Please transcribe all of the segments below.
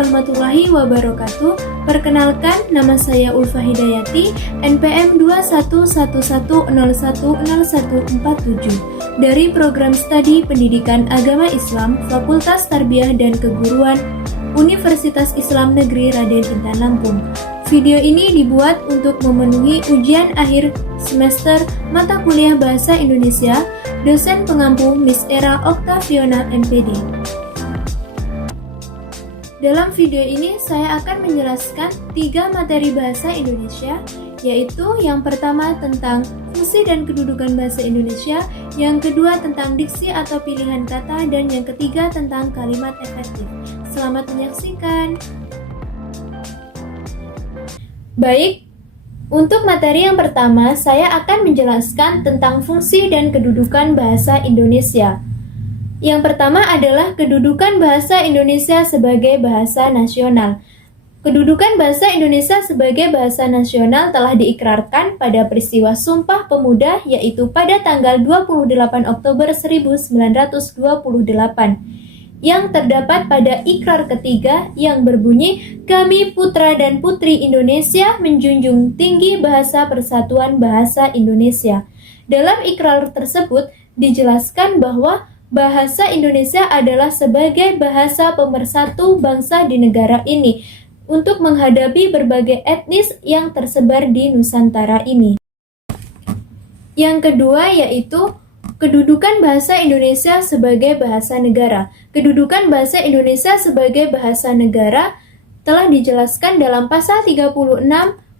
warahmatullahi wabarakatuh. Perkenalkan, nama saya Ulfa Hidayati, NPM 2111010147 dari Program Studi Pendidikan Agama Islam Fakultas Tarbiyah dan Keguruan Universitas Islam Negeri Raden Intan Lampung. Video ini dibuat untuk memenuhi ujian akhir semester mata kuliah Bahasa Indonesia dosen pengampu Miss Era Oktaviona MPD. Dalam video ini saya akan menjelaskan 3 materi bahasa Indonesia, yaitu yang pertama tentang fungsi dan kedudukan bahasa Indonesia, yang kedua tentang diksi atau pilihan kata, dan yang ketiga tentang kalimat efektif. Selamat menyaksikan. Baik, untuk materi yang pertama saya akan menjelaskan tentang fungsi dan kedudukan bahasa Indonesia. Yang pertama adalah kedudukan bahasa Indonesia sebagai bahasa nasional. Kedudukan bahasa Indonesia sebagai bahasa nasional telah diikrarkan pada peristiwa Sumpah Pemuda, yaitu pada tanggal 28 Oktober 1928, yang terdapat pada ikrar ketiga yang berbunyi, "Kami putra dan putri Indonesia menjunjung tinggi bahasa persatuan bahasa Indonesia." Dalam ikrar tersebut dijelaskan bahwa bahasa Indonesia adalah sebagai bahasa pemersatu bangsa di negara ini untuk menghadapi berbagai etnis yang tersebar di Nusantara ini. Yang kedua yaitu kedudukan bahasa Indonesia sebagai bahasa negara. Kedudukan bahasa Indonesia sebagai bahasa negara telah dijelaskan dalam pasal 36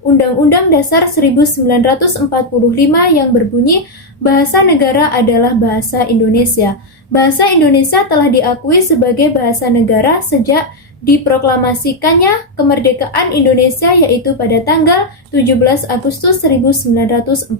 Undang-Undang Dasar 1945 yang berbunyi, bahasa negara adalah bahasa Indonesia. Bahasa Indonesia telah diakui sebagai bahasa negara sejak diproklamasikannya kemerdekaan Indonesia, yaitu pada tanggal 17 Agustus 1945.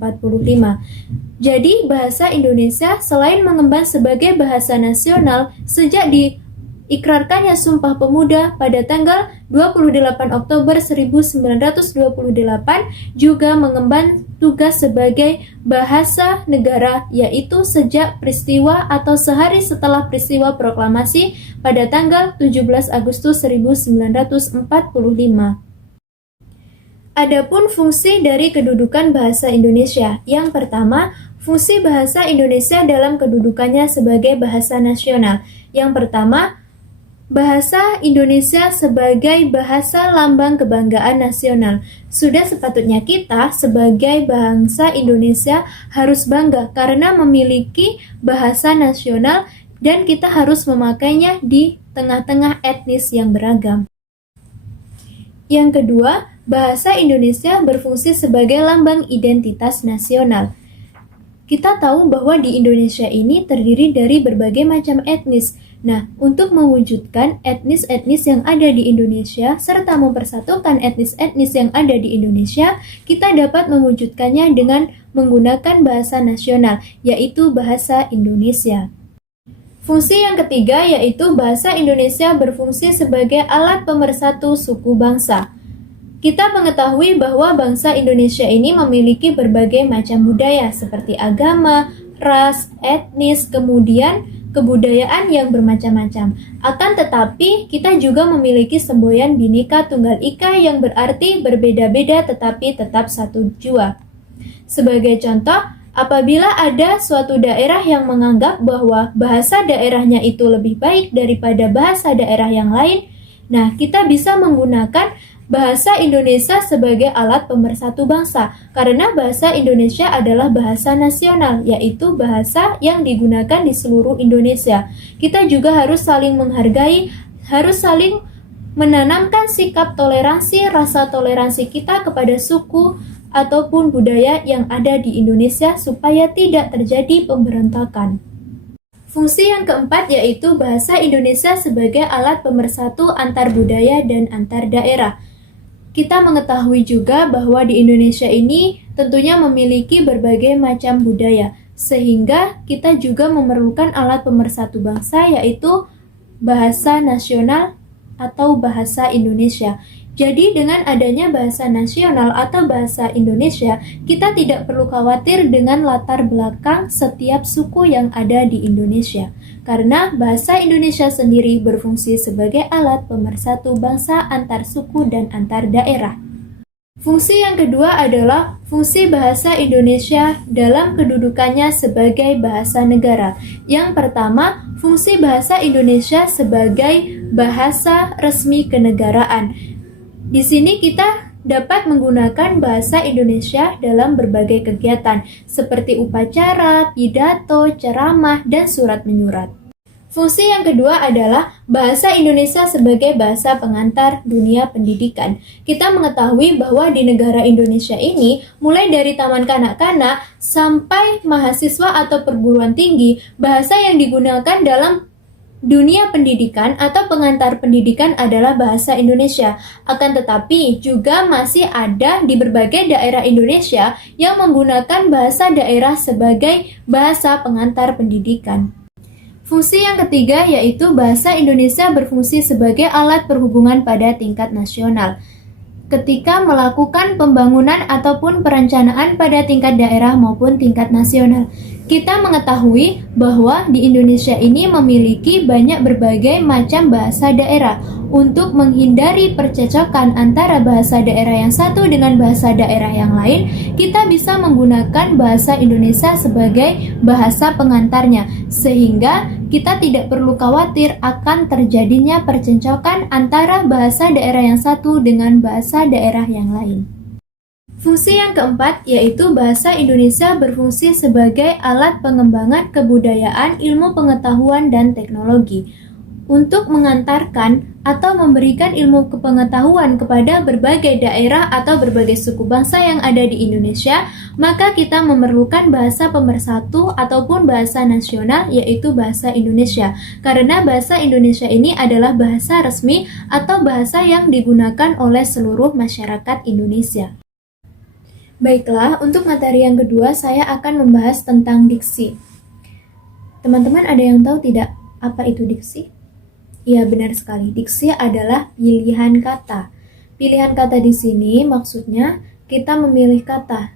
Jadi, bahasa Indonesia selain mengemban sebagai bahasa nasional sejak diikrarkannya Sumpah Pemuda pada tanggal 28 Oktober 1928, juga mengemban tugas sebagai bahasa negara, yaitu sejak peristiwa atau sehari setelah peristiwa proklamasi pada tanggal 17 Agustus 1945. Adapun fungsi dari kedudukan bahasa Indonesia. Yang pertama, fungsi bahasa Indonesia dalam kedudukannya sebagai bahasa nasional. Yang pertama, bahasa Indonesia sebagai bahasa lambang kebanggaan nasional. Sudah sepatutnya kita sebagai bangsa Indonesia harus bangga karena memiliki bahasa nasional dan kita harus memakainya di tengah-tengah etnis yang beragam. Yang kedua, bahasa Indonesia berfungsi sebagai lambang identitas nasional. Kita tahu bahwa di Indonesia ini terdiri dari berbagai macam etnis. Nah, untuk mewujudkan etnis-etnis yang ada di Indonesia serta mempersatukan etnis-etnis yang ada di Indonesia, kita dapat mewujudkannya dengan menggunakan bahasa nasional, yaitu bahasa Indonesia. Fungsi yang ketiga yaitu bahasa Indonesia berfungsi sebagai alat pemersatu suku bangsa. Kita mengetahui bahwa bangsa Indonesia ini memiliki berbagai macam budaya seperti agama, ras, etnis, kemudian kebudayaan yang bermacam-macam. Akan tetapi, kita juga memiliki semboyan Bhinneka Tunggal Ika yang berarti berbeda-beda tetapi tetap satu jua. Sebagai contoh, apabila ada suatu daerah yang menganggap bahwa bahasa daerahnya itu lebih baik daripada bahasa daerah yang lain, nah kita bisa menggunakan bahasa Indonesia sebagai alat pemersatu bangsa, karena bahasa Indonesia adalah bahasa nasional, yaitu bahasa yang digunakan di seluruh Indonesia. Kita juga harus saling menghargai, harus saling menanamkan sikap toleransi, rasa toleransi kita kepada suku ataupun budaya yang ada di Indonesia supaya tidak terjadi pemberontakan. Fungsi yang keempat yaitu bahasa Indonesia sebagai alat pemersatu antar budaya dan antar daerah. Kita mengetahui juga bahwa di Indonesia ini tentunya memiliki berbagai macam budaya, sehingga kita juga memerlukan alat pemersatu bangsa yaitu bahasa nasional atau bahasa Indonesia. Jadi dengan adanya bahasa nasional atau bahasa Indonesia, kita tidak perlu khawatir dengan latar belakang setiap suku yang ada di Indonesia. Karena bahasa Indonesia sendiri berfungsi sebagai alat pemersatu bangsa antar suku dan antar daerah. Fungsi yang kedua adalah fungsi bahasa Indonesia dalam kedudukannya sebagai bahasa negara. Yang pertama, fungsi bahasa Indonesia sebagai bahasa resmi kenegaraan. Di sini kita dapat menggunakan bahasa Indonesia dalam berbagai kegiatan seperti upacara, pidato, ceramah, dan surat menyurat. Fungsi yang kedua adalah bahasa Indonesia sebagai bahasa pengantar dunia pendidikan. Kita mengetahui bahwa di negara Indonesia ini, mulai dari taman kanak-kanak sampai mahasiswa atau perguruan tinggi, bahasa yang digunakan dalam dunia pendidikan atau pengantar pendidikan adalah bahasa Indonesia. Akan tetapi juga masih ada di berbagai daerah Indonesia yang menggunakan bahasa daerah sebagai bahasa pengantar pendidikan. Fungsi yang ketiga yaitu bahasa Indonesia berfungsi sebagai alat perhubungan pada tingkat nasional. Ketika melakukan pembangunan ataupun perencanaan pada tingkat daerah maupun tingkat nasional, kita mengetahui bahwa di Indonesia ini memiliki banyak berbagai macam bahasa daerah. Untuk menghindari percecokan antara bahasa daerah yang satu dengan bahasa daerah yang lain, kita bisa menggunakan bahasa Indonesia sebagai bahasa pengantarnya, sehingga kita tidak perlu khawatir akan terjadinya percecokan antara bahasa daerah yang satu dengan bahasa daerah yang lain. Fungsi yang keempat yaitu bahasa Indonesia berfungsi sebagai alat pengembangan kebudayaan, ilmu pengetahuan, dan teknologi. Untuk mengantarkan atau memberikan ilmu kepengetahuan kepada berbagai daerah atau berbagai suku bangsa yang ada di Indonesia, maka kita memerlukan bahasa pemersatu ataupun bahasa nasional yaitu bahasa Indonesia. Karena bahasa Indonesia ini adalah bahasa resmi atau bahasa yang digunakan oleh seluruh masyarakat Indonesia. Baiklah, untuk materi yang kedua saya akan membahas tentang diksi. Teman-teman ada yang tahu tidak apa itu diksi? Ya, benar sekali. Diksi adalah pilihan kata. Pilihan kata di sini maksudnya kita memilih kata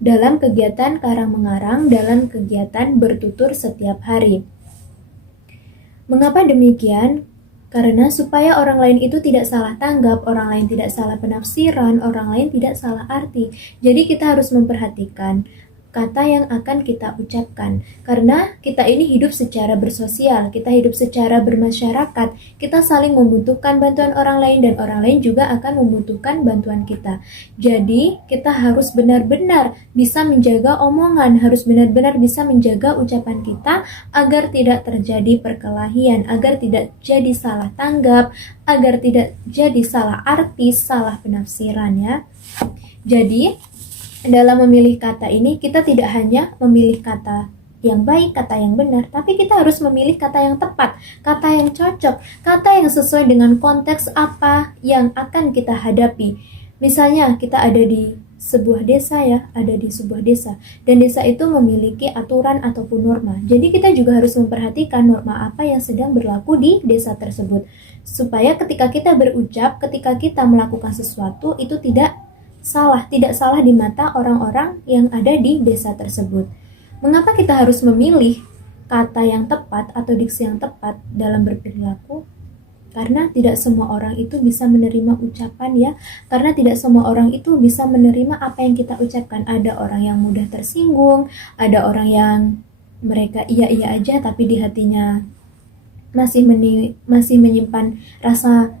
dalam kegiatan karang-mengarang, dalam kegiatan bertutur setiap hari. Mengapa demikian? Karena supaya orang lain itu tidak salah tanggap, orang lain tidak salah penafsiran, orang lain tidak salah arti. Jadi kita harus memperhatikan kata yang akan kita ucapkan. Karena kita ini hidup secara bersosial, kita hidup secara bermasyarakat, kita saling membutuhkan bantuan orang lain dan orang lain juga akan membutuhkan bantuan kita. Jadi kita harus benar-benar bisa menjaga omongan, harus benar-benar bisa menjaga ucapan kita agar tidak terjadi perkelahian, agar tidak jadi salah tanggap, agar tidak jadi salah arti, salah penafsiran ya. Jadi dalam memilih kata ini, kita tidak hanya memilih kata yang baik, kata yang benar, tapi kita harus memilih kata yang tepat, kata yang cocok, kata yang sesuai dengan konteks apa yang akan kita hadapi. Misalnya, kita ada di sebuah desa ya, ada di sebuah desa, dan desa itu memiliki aturan ataupun norma. Jadi kita juga harus memperhatikan norma apa yang sedang berlaku di desa tersebut, supaya ketika kita berucap, ketika kita melakukan sesuatu, itu tidak salah di mata orang-orang yang ada di desa tersebut. Mengapa kita harus memilih kata yang tepat atau diksi yang tepat dalam berperilaku? Karena tidak semua orang itu bisa menerima ucapan ya. Karena tidak semua orang itu bisa menerima apa yang kita ucapkan. Ada orang yang mudah tersinggung, ada orang yang mereka iya-iya aja tapi di hatinya masih menyimpan rasa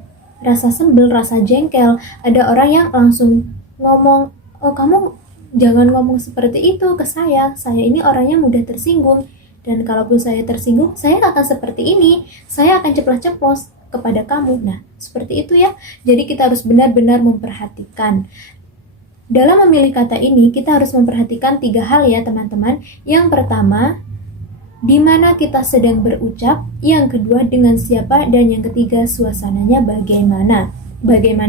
sebel, rasa jengkel. Ada orang yang langsung ngomong, oh kamu jangan ngomong seperti itu ke saya ini orangnya mudah tersinggung, dan kalaupun saya tersinggung, saya akan seperti ini, saya akan ceplas-ceplos kepada kamu. Nah, seperti itu ya. Jadi kita harus benar-benar memperhatikan. Dalam memilih kata ini, kita harus memperhatikan 3 hal ya teman-teman. Yang pertama, di mana kita sedang berucap, yang kedua dengan siapa, dan yang ketiga suasananya bagaimana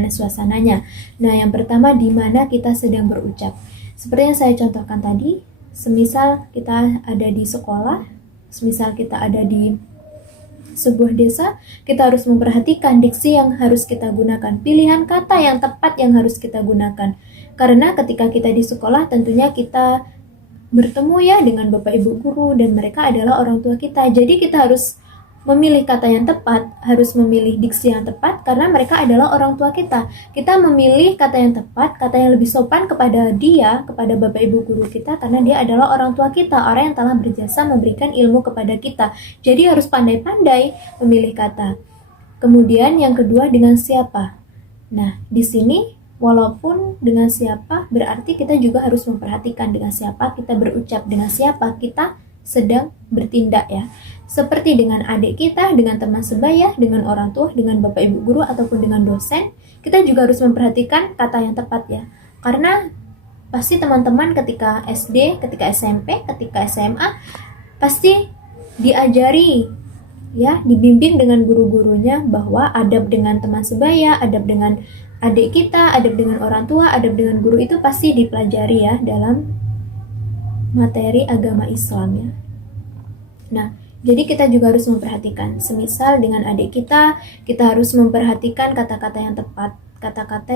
suasananya. Nah, yang pertama di mana kita sedang berucap. Seperti yang saya contohkan tadi, semisal kita ada di sekolah, semisal kita ada di sebuah desa, kita harus memperhatikan diksi yang harus kita gunakan, pilihan kata yang tepat yang harus kita gunakan. Karena ketika kita di sekolah tentunya kita bertemu ya dengan Bapak Ibu guru dan mereka adalah orang tua kita. Jadi kita harus memilih kata yang tepat, harus memilih diksi yang tepat karena mereka adalah orang tua kita. Kita memilih kata yang tepat, kata yang lebih sopan kepada dia, kepada Bapak Ibu guru kita karena dia adalah orang tua kita, orang yang telah berjasa memberikan ilmu kepada kita. Jadi harus pandai-pandai memilih kata. Kemudian yang kedua dengan siapa. Nah, di sini walaupun dengan siapa berarti kita juga harus memperhatikan dengan siapa kita berucap, dengan siapa kita sedang bertindak ya. Seperti dengan adik kita, dengan teman sebaya, dengan orang tua, dengan Bapak Ibu guru ataupun dengan dosen, kita juga harus memperhatikan kata yang tepat ya. Karena pasti teman-teman ketika SD, ketika SMP, ketika SMA pasti diajari ya, dibimbing dengan guru-gurunya bahwa adab dengan teman sebaya, adab dengan adik kita, adab dengan orang tua, adab dengan guru itu pasti dipelajari ya dalam materi agama Islam ya. Nah, jadi kita juga harus memperhatikan. Semisal dengan adik kita harus memperhatikan kata-kata yang tepat, kata-kata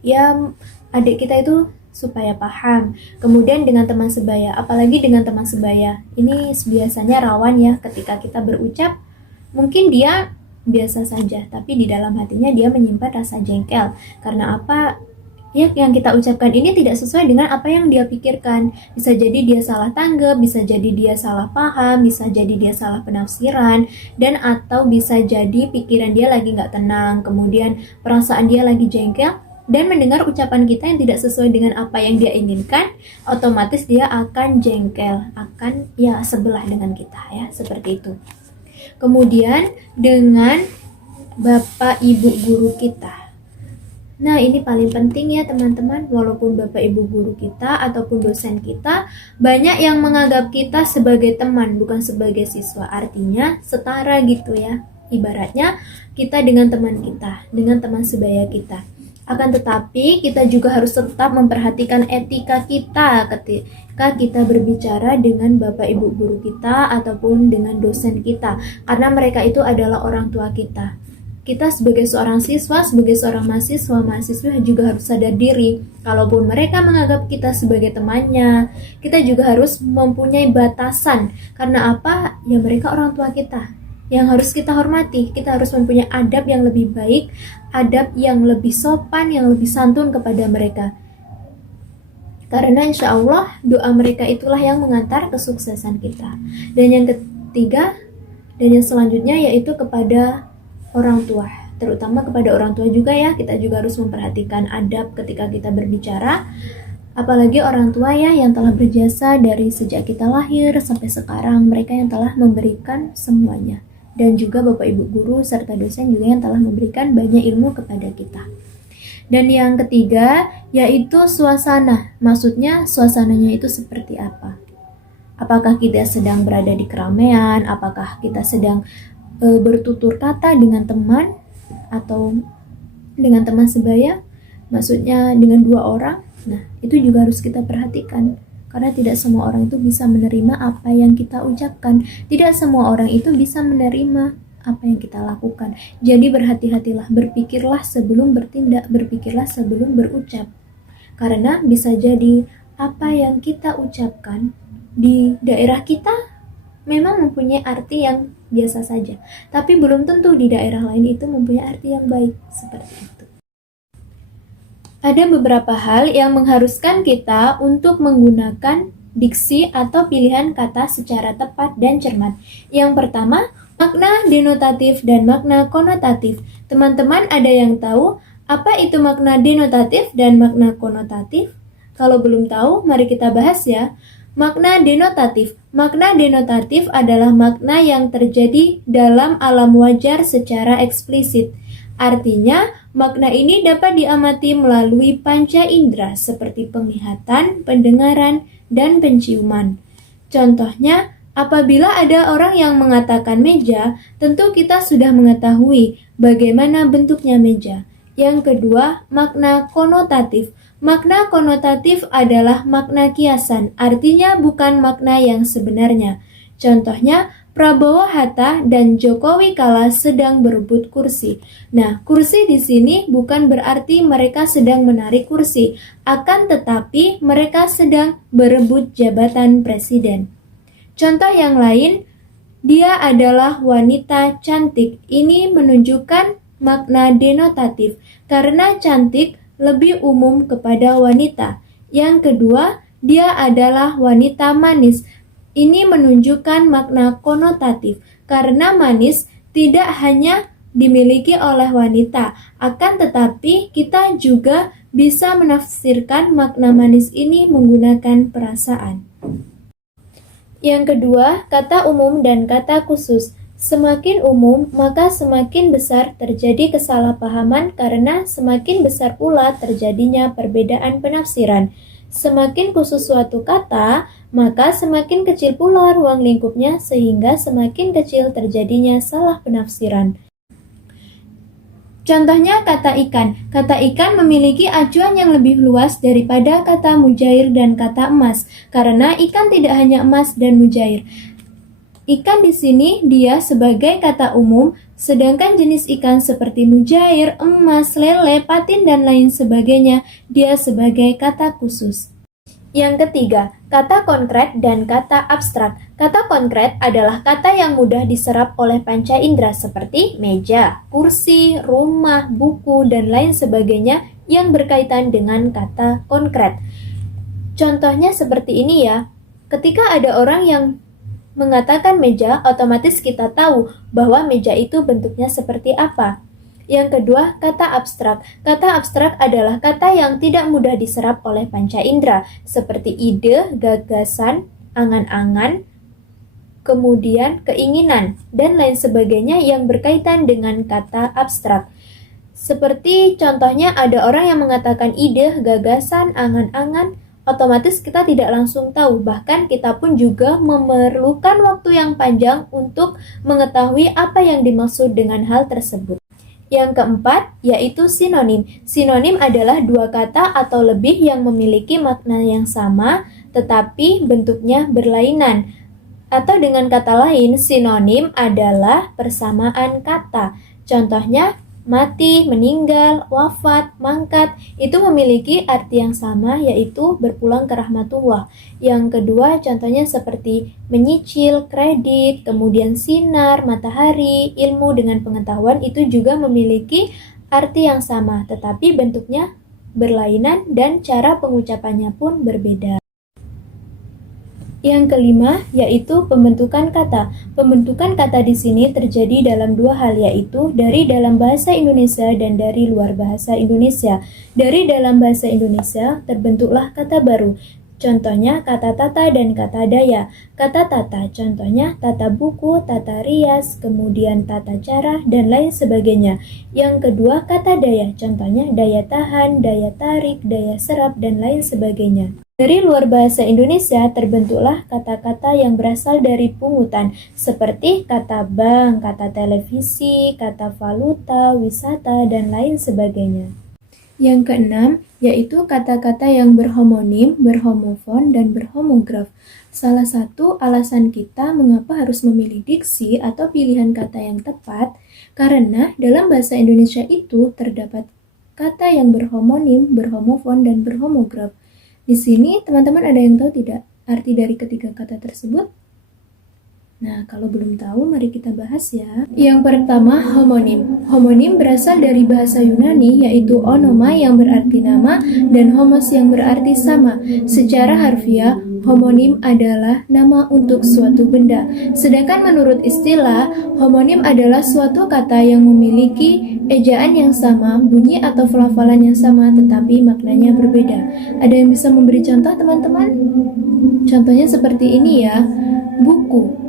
yang adik kita itu supaya paham. Kemudian dengan teman sebaya, apalagi dengan teman sebaya, ini biasanya rawan ya ketika kita berucap, mungkin dia biasa saja, tapi di dalam hatinya dia menyimpan rasa jengkel. Karena apa? Ya, yang kita ucapkan ini tidak sesuai dengan apa yang dia pikirkan. Bisa jadi dia salah tanggap, bisa jadi dia salah paham, bisa jadi dia salah penafsiran, dan atau bisa jadi pikiran dia lagi nggak tenang, kemudian perasaan dia lagi jengkel, dan mendengar ucapan kita yang tidak sesuai dengan apa yang dia inginkan, otomatis dia akan jengkel, akan ya sebelah dengan kita ya, seperti itu. Kemudian dengan Bapak Ibu guru kita. Nah, ini paling penting ya teman-teman, walaupun Bapak Ibu guru kita ataupun dosen kita, banyak yang menganggap kita sebagai teman, bukan sebagai siswa. Artinya setara gitu ya. Ibaratnya kita dengan teman kita, dengan teman sebaya kita. Akan tetapi kita juga harus tetap memperhatikan etika kita ketika kita berbicara dengan Bapak Ibu guru kita ataupun dengan dosen kita. Karena mereka itu adalah orang tua kita. Kita sebagai seorang siswa, sebagai seorang mahasiswa juga harus sadar diri. Kalaupun mereka menganggap kita sebagai temannya, kita juga harus mempunyai batasan. Karena apa? Ya mereka orang tua kita yang harus kita hormati. Kita harus mempunyai adab yang lebih baik, adab yang lebih sopan, yang lebih santun kepada mereka. Karena insya Allah doa mereka itulah yang mengantar kesuksesan kita. Dan yang ketiga, dan yang selanjutnya yaitu kepada orang tua, terutama kepada orang tua juga ya, kita juga harus memperhatikan adab ketika kita berbicara, apalagi orang tua ya yang telah berjasa dari sejak kita lahir sampai sekarang, mereka yang telah memberikan semuanya, dan juga Bapak Ibu guru serta dosen juga yang telah memberikan banyak ilmu kepada kita. Dan yang ketiga yaitu suasana, maksudnya suasananya itu seperti apa? Apakah kita sedang berada di keramaian, apakah kita sedang bertutur kata dengan teman atau dengan teman sebaya, maksudnya dengan dua orang. Nah, itu juga harus kita perhatikan karena tidak semua orang itu bisa menerima apa yang kita ucapkan, tidak semua orang itu bisa menerima apa yang kita lakukan. Jadi berhati-hatilah, berpikirlah sebelum bertindak, berpikirlah sebelum berucap, karena bisa jadi apa yang kita ucapkan di daerah kita memang mempunyai arti yang biasa saja, tapi belum tentu di daerah lain itu mempunyai arti yang baik, seperti itu. Ada beberapa hal yang mengharuskan kita untuk menggunakan diksi atau pilihan kata secara tepat dan cermat. Yang pertama, makna denotatif dan makna konotatif. Teman-teman ada yang tahu apa itu makna denotatif dan makna konotatif? Kalau belum tahu, mari kita bahas ya. Makna denotatif. Makna denotatif adalah makna yang terjadi dalam alam wajar secara eksplisit. Artinya, makna ini dapat diamati melalui panca indera seperti penglihatan, pendengaran, dan penciuman. Contohnya, apabila ada orang yang mengatakan meja, tentu kita sudah mengetahui bagaimana bentuknya meja. Yang kedua, makna konotatif. Makna konotatif adalah makna kiasan, artinya bukan makna yang sebenarnya. Contohnya, Prabowo Hatta dan Jokowi kala sedang berebut kursi. Nah, kursi di sini bukan berarti mereka sedang menarik kursi, akan tetapi mereka sedang berebut jabatan presiden. Contoh yang lain, dia adalah wanita cantik. Ini menunjukkan makna denotatif karena cantik lebih umum kepada wanita. Yang kedua, dia adalah wanita manis. Ini menunjukkan makna konotatif karena manis tidak hanya dimiliki oleh wanita, akan tetapi kita juga bisa menafsirkan makna manis ini menggunakan perasaan. Yang kedua, kata umum dan kata khusus. Semakin umum, maka semakin besar terjadi kesalahpahaman karena semakin besar pula terjadinya perbedaan penafsiran. Semakin khusus suatu kata, maka semakin kecil pula ruang lingkupnya sehingga semakin kecil terjadinya salah penafsiran. Contohnya kata ikan. Kata ikan memiliki acuan yang lebih luas daripada kata mujair dan kata emas, karena ikan tidak hanya emas dan mujair. Ikan di sini dia sebagai kata umum, sedangkan jenis ikan seperti mujair, emas, lele, patin, dan lain sebagainya, dia sebagai kata khusus. Yang ketiga, kata konkret dan kata abstrak. Kata konkret adalah kata yang mudah diserap oleh panca indera seperti meja, kursi, rumah, buku, dan lain sebagainya yang berkaitan dengan kata konkret. Contohnya seperti ini ya, ketika ada orang yang mengatakan meja, otomatis kita tahu bahwa meja itu bentuknya seperti apa. Yang kedua, kata abstrak. Kata abstrak adalah kata yang tidak mudah diserap oleh panca indera, seperti ide, gagasan, angan-angan, kemudian keinginan, dan lain sebagainya yang berkaitan dengan kata abstrak. Seperti contohnya ada orang yang mengatakan ide, gagasan, angan-angan, otomatis kita tidak langsung tahu, bahkan kita pun juga memerlukan waktu yang panjang untuk mengetahui apa yang dimaksud dengan hal tersebut. Yang keempat, yaitu sinonim. Sinonim adalah dua kata atau lebih yang memiliki makna yang sama, tetapi bentuknya berlainan. Atau dengan kata lain, sinonim adalah persamaan kata. Contohnya, mati, meninggal, wafat, mangkat, itu memiliki arti yang sama, yaitu berpulang ke rahmatullah. Yang kedua, contohnya seperti menyicil, kredit, kemudian sinar, matahari, ilmu dengan pengetahuan, itu juga memiliki arti yang sama, tetapi bentuknya berlainan dan cara pengucapannya pun berbeda. Yang kelima, yaitu pembentukan kata. Pembentukan kata di sini terjadi dalam dua hal, yaitu dari dalam bahasa Indonesia dan dari luar bahasa Indonesia. Dari dalam bahasa Indonesia terbentuklah kata baru. Contohnya kata tata dan kata daya. Kata tata, contohnya tata buku, tata rias, kemudian tata cara, dan lain sebagainya. Yang kedua, kata daya, contohnya daya tahan, daya tarik, daya serap, dan lain sebagainya. Dari luar bahasa Indonesia terbentuklah kata-kata yang berasal dari pungutan, seperti kata bank, kata televisi, kata valuta, wisata, dan lain sebagainya. Yang keenam, yaitu kata-kata yang berhomonim, berhomofon, dan berhomograf. Salah satu alasan kita mengapa harus memilih diksi atau pilihan kata yang tepat, karena dalam bahasa Indonesia itu terdapat kata yang berhomonim, berhomofon, dan berhomograf. Di sini teman-teman ada yang tahu tidak arti dari ketiga kata tersebut? Nah, kalau belum tahu, mari kita bahas ya. Yang pertama, homonim. Homonim berasal dari bahasa Yunani, yaitu onoma yang berarti nama dan homos yang berarti sama. Secara harfiah, homonim adalah nama untuk suatu benda. Sedangkan menurut istilah, homonim adalah suatu kata yang memiliki ejaan yang sama, bunyi atau pelafalan yang sama, tetapi maknanya berbeda. Ada yang bisa memberi contoh, teman-teman? Contohnya seperti ini ya. Buku.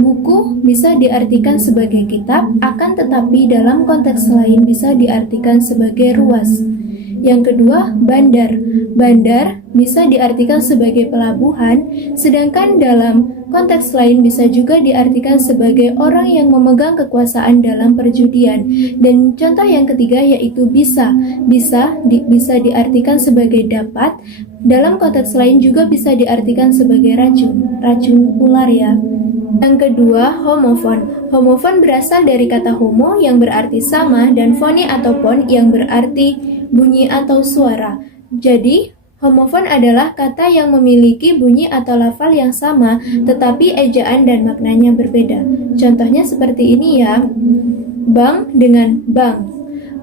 Buku bisa diartikan sebagai kitab, akan tetapi dalam konteks lain bisa diartikan sebagai ruas. Yang kedua, bandar. Bandar bisa diartikan sebagai pelabuhan, sedangkan dalam konteks lain bisa juga diartikan sebagai orang yang memegang kekuasaan dalam perjudian. Dan contoh yang ketiga yaitu bisa. Bisa diartikan sebagai dapat, dalam konteks lain juga bisa diartikan sebagai racun ular ya. Yang kedua, homofon. Homofon berasal dari kata homo yang berarti sama dan foni atau pon yang berarti bunyi atau suara. Jadi, homofon adalah kata yang memiliki bunyi atau lafal yang sama tetapi ejaan dan maknanya berbeda. Contohnya seperti ini ya. Bank dengan bank.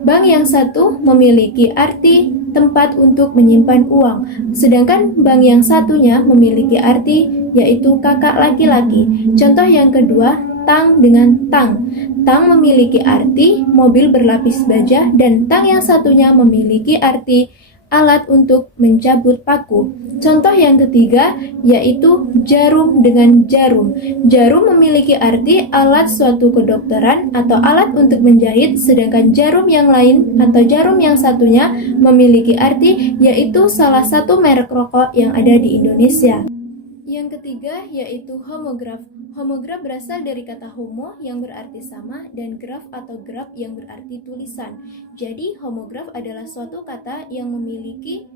Bank yang satu memiliki arti tempat untuk menyimpan uang, sedangkan bank yang satunya memiliki arti yaitu kakak laki-laki. Contoh yang kedua, tang dengan tang. Tang memiliki arti mobil berlapis baja dan tang yang satunya memiliki arti alat untuk mencabut paku. Contoh yang ketiga yaitu jarum dengan jarum. Jarum memiliki arti alat suatu kedokteran atau alat untuk menjahit, sedangkan jarum yang lain atau jarum yang satunya memiliki arti yaitu salah satu merek rokok yang ada di Indonesia. Yang ketiga yaitu homograf. Homograf berasal dari kata homo yang berarti sama dan graf atau graf yang berarti tulisan. Jadi homograf adalah suatu kata yang memiliki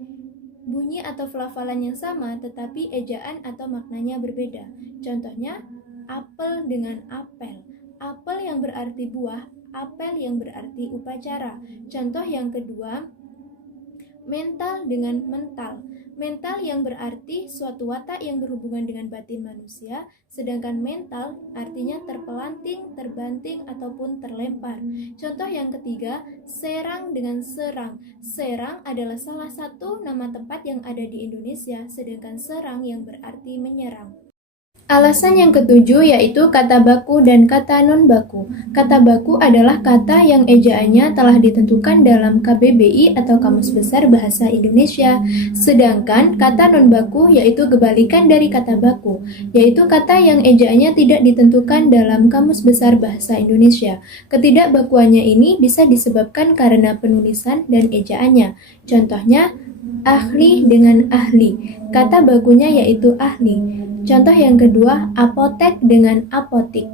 bunyi atau pelafalan yang sama tetapi ejaan atau maknanya berbeda. Contohnya apel dengan apel. Apel yang berarti buah, apel yang berarti upacara. Contoh yang kedua, mental dengan mental. Mental yang berarti suatu watak yang berhubungan dengan batin manusia, sedangkan mental artinya terpelanting, terbanting, ataupun terlempar. Contoh yang ketiga, serang dengan serang. Serang adalah salah satu nama tempat yang ada di Indonesia, sedangkan serang yang berarti menyerang. Alasan yang ketujuh yaitu kata baku dan kata non-baku. Kata baku adalah kata yang ejaannya telah ditentukan dalam KBBI atau Kamus Besar Bahasa Indonesia. Sedangkan kata non-baku yaitu kebalikan dari kata baku, yaitu kata yang ejaannya tidak ditentukan dalam Kamus Besar Bahasa Indonesia. Ketidakbakuannya ini bisa disebabkan karena penulisan dan ejaannya. Contohnya, ahli dengan ahli. Kata bakunya yaitu ahli. Contoh yang kedua, apotek dengan apotik.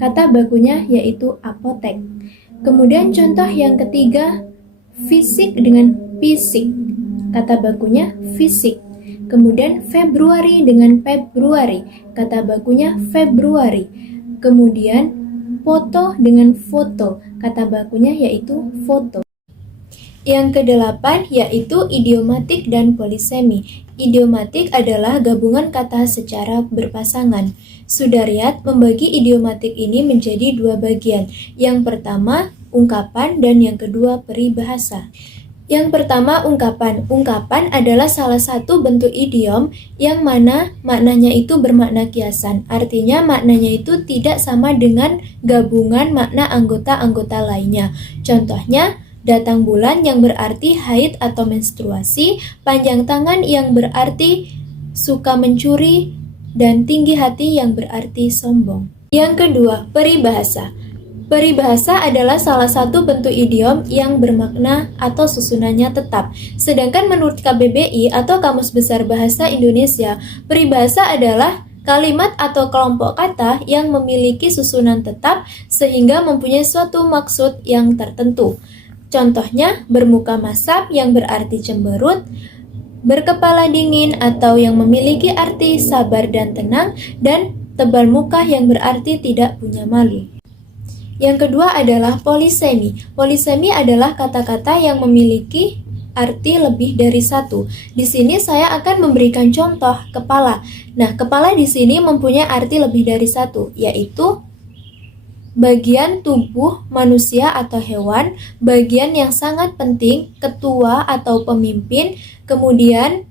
Kata bakunya yaitu apotek. Kemudian contoh yang ketiga, fisik dengan fisik. Kata bakunya fisik. Kemudian Februari dengan Februari. Kata bakunya Februari. Kemudian foto dengan foto. Kata bakunya yaitu foto. Yang kedelapan yaitu idiomatik dan polisemi. Idiomatik adalah gabungan kata secara berpasangan. Sudaryat membagi idiomatik ini menjadi dua bagian. Yang pertama, ungkapan dan yang kedua peribahasa. Yang pertama, ungkapan. Ungkapan adalah salah satu bentuk idiom yang mana maknanya itu bermakna kiasan. Artinya maknanya itu tidak sama dengan gabungan makna anggota-anggota lainnya. Contohnya, datang bulan yang berarti haid atau menstruasi, panjang tangan yang berarti suka mencuri, dan tinggi hati yang berarti sombong. Yang kedua, peribahasa. Peribahasa adalah salah satu bentuk idiom yang bermakna atau susunannya tetap. Sedangkan menurut KBBI atau Kamus Besar Bahasa Indonesia, peribahasa adalah kalimat atau kelompok kata yang memiliki susunan tetap sehingga mempunyai suatu maksud yang tertentu. Contohnya, bermuka masam yang berarti cemberut, berkepala dingin atau yang memiliki arti sabar dan tenang, dan tebal muka yang berarti tidak punya maling. Yang kedua adalah polisemi. Polisemi adalah kata-kata yang memiliki arti lebih dari satu. Di sini saya akan memberikan contoh kepala. Nah, kepala di sini mempunyai arti lebih dari satu, yaitu bagian tubuh manusia atau hewan, bagian yang sangat penting, ketua atau pemimpin, kemudian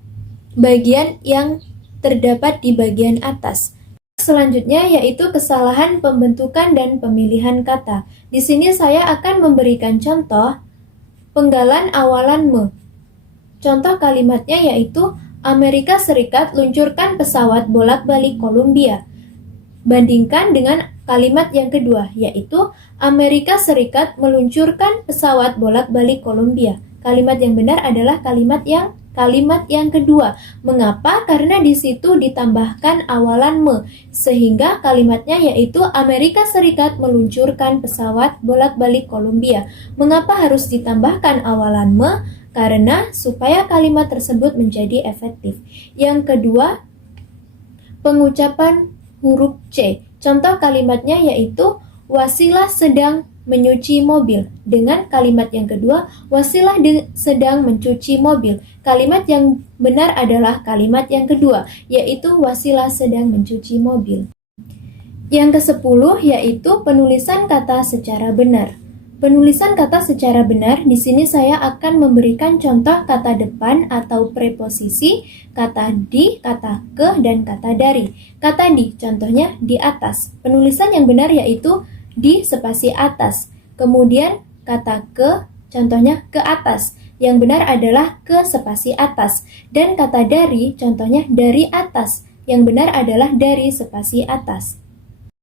bagian yang terdapat di bagian atas. Selanjutnya yaitu kesalahan pembentukan dan pemilihan kata. Di sini saya akan memberikan contoh penggalan awalan me. Contoh kalimatnya yaitu Amerika Serikat luncurkan pesawat bolak-balik Columbia. Bandingkan dengan kalimat yang kedua, yaitu Amerika Serikat meluncurkan pesawat bolak-balik Columbia. Kalimat yang benar adalah kalimat yang kedua. Mengapa? Karena di situ ditambahkan awalan me, sehingga kalimatnya yaitu Amerika Serikat meluncurkan pesawat bolak-balik Columbia. Mengapa harus ditambahkan awalan me? Karena supaya kalimat tersebut menjadi efektif. Yang kedua, pengucapan huruf C. Contoh kalimatnya yaitu wasilah sedang mencuci mobil. Dengan kalimat yang kedua, wasilah sedang mencuci mobil. Kalimat yang benar adalah kalimat yang kedua, yaitu wasilah sedang mencuci mobil. Yang ke-10 yaitu penulisan kata secara benar. Penulisan kata secara benar, di sini saya akan memberikan contoh kata depan atau preposisi, kata di, kata ke, dan kata dari. Kata di, contohnya di atas. Penulisan yang benar yaitu di spasi atas. Kemudian kata ke, contohnya ke atas. Yang benar adalah ke spasi atas. Dan kata dari, contohnya dari atas. Yang benar adalah dari spasi atas.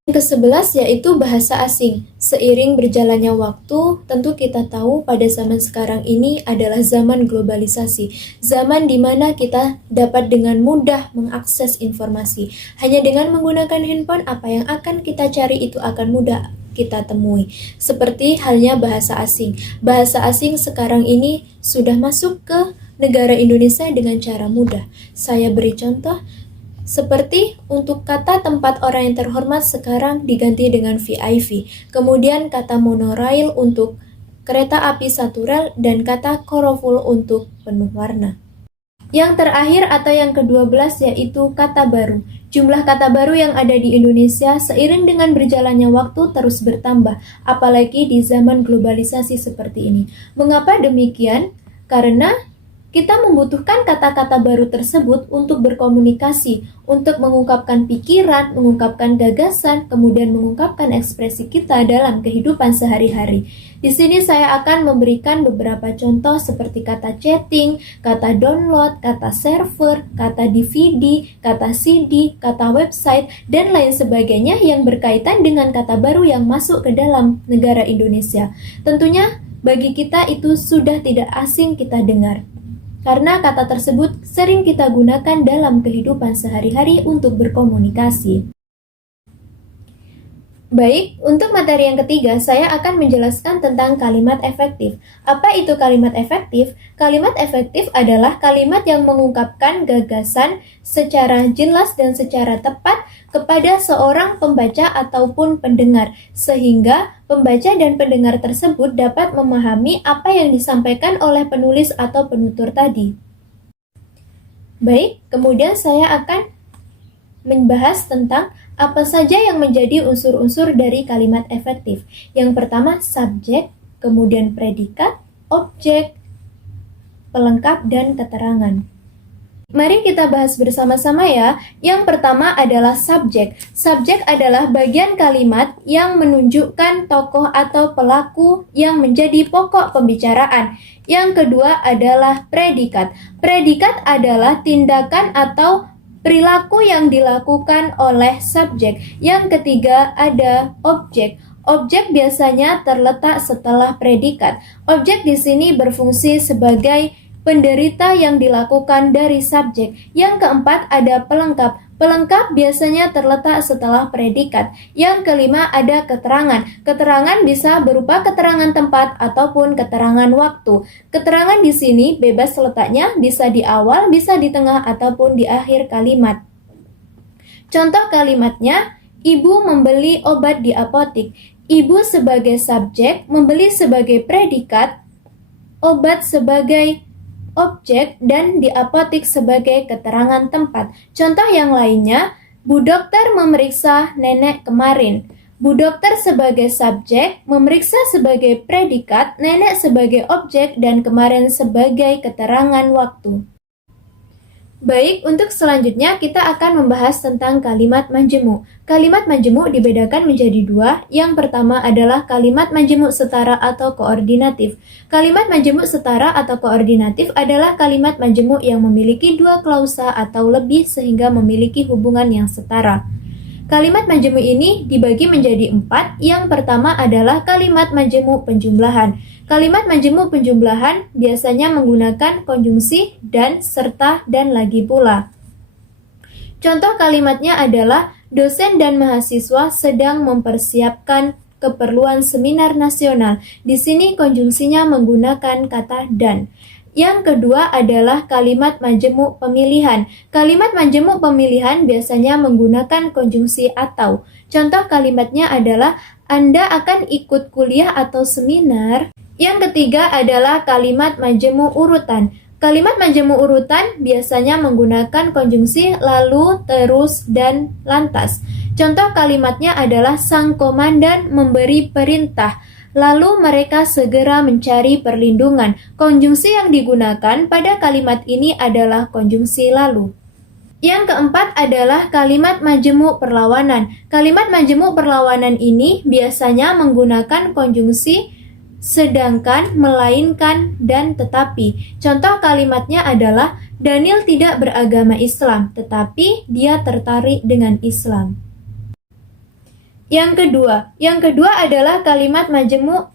Yang ke-11 yaitu bahasa asing. Seiring berjalannya waktu, tentu kita tahu pada zaman sekarang ini adalah zaman globalisasi. Zaman di mana kita dapat dengan mudah mengakses informasi. Hanya dengan menggunakan handphone, apa yang akan kita cari itu akan mudah kita temui. Seperti halnya bahasa asing. Bahasa asing sekarang ini sudah masuk ke negara Indonesia dengan cara mudah. Saya beri contoh. Seperti untuk kata tempat orang yang terhormat sekarang diganti dengan VIP. Kemudian kata monorail untuk kereta api satu rel dan kata colorful untuk penuh warna. Yang terakhir atau yang ke-12 yaitu kata baru. Jumlah kata baru yang ada di Indonesia seiring dengan berjalannya waktu terus bertambah, apalagi di zaman globalisasi seperti ini. Mengapa demikian? Karena kita membutuhkan kata-kata baru tersebut untuk berkomunikasi, untuk mengungkapkan pikiran, mengungkapkan gagasan, kemudian mengungkapkan ekspresi kita dalam kehidupan sehari-hari. Di sini saya akan memberikan beberapa contoh seperti kata chatting, kata download, kata server, kata DVD, kata CD, kata website, dan lain sebagainya yang berkaitan dengan kata baru yang masuk ke dalam negara Indonesia. Tentunya bagi kita itu sudah tidak asing kita dengar. Karena kata tersebut sering kita gunakan dalam kehidupan sehari-hari untuk berkomunikasi. Baik, untuk materi yang ketiga, saya akan menjelaskan tentang kalimat efektif. Apa itu kalimat efektif? Kalimat efektif adalah kalimat yang mengungkapkan gagasan secara jelas dan secara tepat kepada seorang pembaca ataupun pendengar, sehingga pembaca dan pendengar tersebut dapat memahami apa yang disampaikan oleh penulis atau penutur tadi. Baik, kemudian saya akan membahas tentang apa saja yang menjadi unsur-unsur dari kalimat efektif. Yang pertama, subjek, kemudian predikat, objek, pelengkap, dan keterangan. Mari kita bahas bersama-sama ya. Yang pertama adalah subjek. Subjek adalah bagian kalimat yang menunjukkan tokoh atau pelaku yang menjadi pokok pembicaraan. Yang kedua adalah predikat. Predikat adalah tindakan atau perilaku yang dilakukan oleh subjek. Yang ketiga ada objek. Objek biasanya terletak setelah predikat. Objek di sini berfungsi sebagai penderita yang dilakukan dari subjek. Yang keempat ada pelengkap. Pelengkap biasanya terletak setelah predikat. Yang kelima ada keterangan. Keterangan bisa berupa keterangan tempat ataupun keterangan waktu. Keterangan di sini bebas letaknya, bisa di awal, bisa di tengah ataupun di akhir kalimat. Contoh kalimatnya, ibu membeli obat di apotik. Ibu sebagai subjek, membeli sebagai predikat, obat sebagai objek, dan di apotik sebagai keterangan tempat. Contoh yang lainnya, Bu Dokter memeriksa nenek kemarin. Bu Dokter sebagai subjek, memeriksa sebagai predikat, nenek sebagai objek, dan kemarin sebagai keterangan waktu. Baik, untuk selanjutnya kita akan membahas tentang kalimat majemuk. Kalimat majemuk dibedakan menjadi dua. Yang pertama adalah kalimat majemuk setara atau koordinatif. Kalimat majemuk setara atau koordinatif adalah kalimat majemuk yang memiliki dua klausa atau lebih sehingga memiliki hubungan yang setara. Kalimat majemuk ini dibagi menjadi 4. Yang pertama adalah kalimat majemuk penjumlahan. Kalimat majemuk penjumlahan biasanya menggunakan konjungsi dan, serta, dan lagi pula. Contoh kalimatnya adalah dosen dan mahasiswa sedang mempersiapkan keperluan seminar nasional. Di sini konjungsinya menggunakan kata dan. Yang kedua adalah kalimat majemuk pemilihan. Kalimat majemuk pemilihan biasanya menggunakan konjungsi atau. Contoh kalimatnya adalah Anda akan ikut kuliah atau seminar. Yang ketiga adalah kalimat majemuk urutan. Kalimat majemuk urutan biasanya menggunakan konjungsi lalu, terus, dan lantas. Contoh kalimatnya adalah sang komandan memberi perintah, lalu mereka segera mencari perlindungan. Konjungsi yang digunakan pada kalimat ini adalah konjungsi lalu. Yang keempat adalah kalimat majemuk perlawanan. Kalimat majemuk perlawanan ini biasanya menggunakan konjungsi sedangkan, melainkan, dan tetapi. Contoh kalimatnya adalah Daniel tidak beragama Islam, tetapi dia tertarik dengan Islam. Yang kedua adalah kalimat majemuk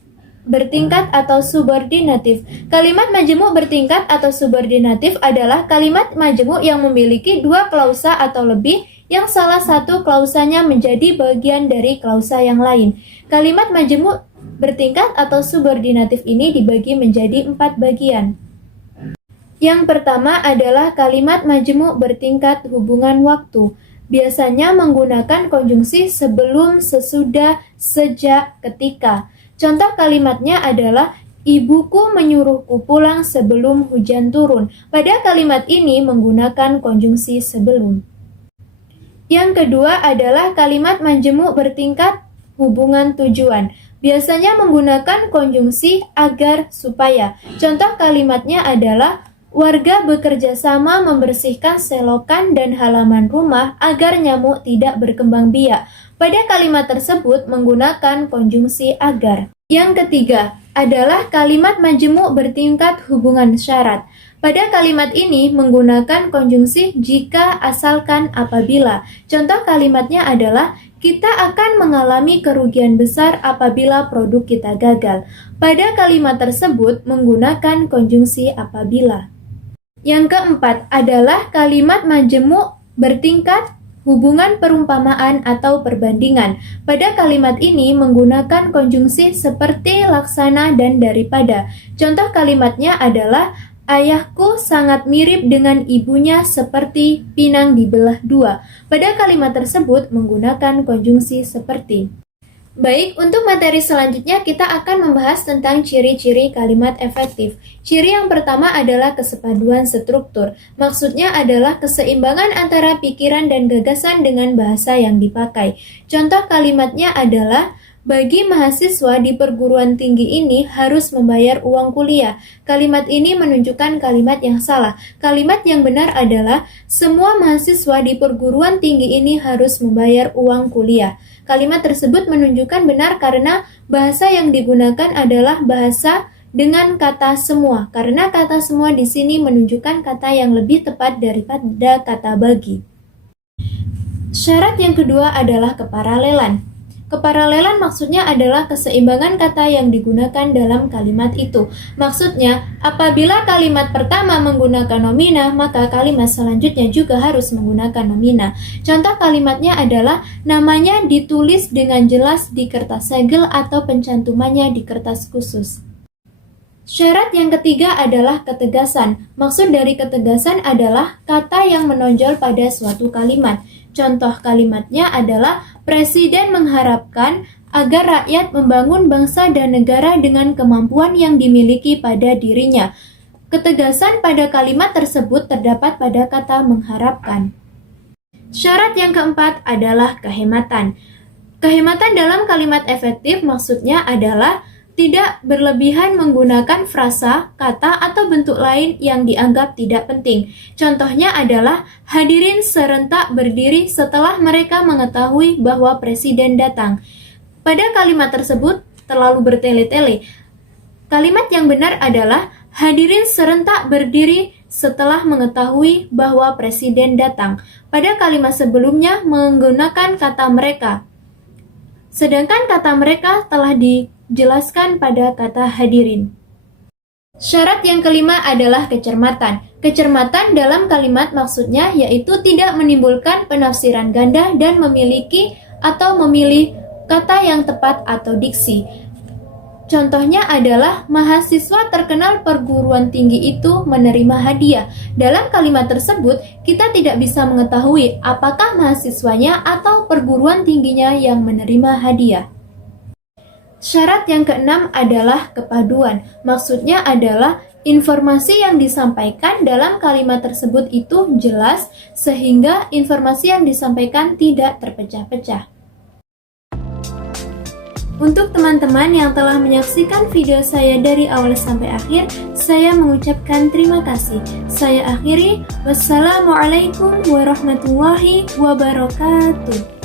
bertingkat atau subordinatif. Kalimat majemuk bertingkat atau subordinatif adalah kalimat majemuk yang memiliki dua klausa atau lebih, yang salah satu klausanya menjadi bagian dari klausa yang lain. Kalimat majemuk bertingkat atau subordinatif ini dibagi menjadi 4 bagian. Yang pertama adalah kalimat majemuk bertingkat hubungan waktu. Biasanya menggunakan konjungsi sebelum, sesudah, sejak, ketika. Contoh kalimatnya adalah Ibuku menyuruhku pulang sebelum hujan turun. Pada kalimat ini menggunakan konjungsi sebelum. Yang kedua adalah kalimat majemuk bertingkat hubungan tujuan. Biasanya menggunakan konjungsi agar, supaya. Contoh kalimatnya adalah warga bekerja sama membersihkan selokan dan halaman rumah agar nyamuk tidak berkembang biak. Pada kalimat tersebut menggunakan konjungsi agar. Yang ketiga adalah kalimat majemuk bertingkat hubungan syarat. Pada kalimat ini menggunakan konjungsi jika, asalkan, apabila. Contoh kalimatnya adalah kita akan mengalami kerugian besar apabila produk kita gagal. Pada kalimat tersebut menggunakan konjungsi apabila. Yang keempat adalah kalimat majemuk bertingkat hubungan perumpamaan atau perbandingan. Pada kalimat ini menggunakan konjungsi seperti, laksana, dan daripada. Contoh kalimatnya adalah Ayahku sangat mirip dengan ibunya seperti pinang dibelah dua. Pada kalimat tersebut menggunakan konjungsi seperti. Baik, untuk materi selanjutnya kita akan membahas tentang ciri-ciri kalimat efektif. Ciri yang pertama adalah kesepaduan struktur. Maksudnya adalah keseimbangan antara pikiran dan gagasan dengan bahasa yang dipakai. Contoh kalimatnya adalah bagi mahasiswa di perguruan tinggi ini harus membayar uang kuliah. Kalimat ini menunjukkan kalimat yang salah. Kalimat yang benar adalah semua mahasiswa di perguruan tinggi ini harus membayar uang kuliah. Kalimat tersebut menunjukkan benar karena bahasa yang digunakan adalah bahasa dengan kata semua. Karena kata semua di sini menunjukkan kata yang lebih tepat daripada kata bagi. Syarat yang kedua adalah keparalelan. Keparalelan maksudnya adalah keseimbangan kata yang digunakan dalam kalimat itu. Maksudnya, apabila kalimat pertama menggunakan nomina, maka kalimat selanjutnya juga harus menggunakan nomina. Contoh kalimatnya adalah namanya ditulis dengan jelas di kertas segel atau pencantumannya di kertas khusus. Syarat yang ketiga adalah ketegasan. Maksud dari ketegasan adalah kata yang menonjol pada suatu kalimat. Contoh kalimatnya adalah Presiden mengharapkan agar rakyat membangun bangsa dan negara dengan kemampuan yang dimiliki pada dirinya. Ketegasan pada kalimat tersebut terdapat pada kata mengharapkan. Syarat yang keempat adalah kehematan. Kehematan dalam kalimat efektif maksudnya adalah tidak berlebihan menggunakan frasa, kata, atau bentuk lain yang dianggap tidak penting. Contohnya adalah hadirin serentak berdiri setelah mereka mengetahui bahwa presiden datang. Pada kalimat tersebut terlalu bertele-tele. Kalimat yang benar adalah hadirin serentak berdiri setelah mengetahui bahwa presiden datang. Pada kalimat sebelumnya menggunakan kata mereka. Sedangkan kata mereka telah dijelaskan pada kata hadirin. Syarat yang kelima adalah kecermatan. Kecermatan dalam kalimat maksudnya yaitu tidak menimbulkan penafsiran ganda dan memiliki atau memilih kata yang tepat atau diksi. Contohnya adalah mahasiswa terkenal perguruan tinggi itu menerima hadiah. Dalam kalimat tersebut, kita tidak bisa mengetahui apakah mahasiswanya atau perguruan tingginya yang menerima hadiah. Syarat yang keenam adalah kepaduan. Maksudnya adalah informasi yang disampaikan dalam kalimat tersebut itu jelas sehingga informasi yang disampaikan tidak terpecah-pecah. Untuk teman-teman yang telah menyaksikan video saya dari awal sampai akhir, saya mengucapkan terima kasih. Saya akhiri, wassalamualaikum warahmatullahi wabarakatuh.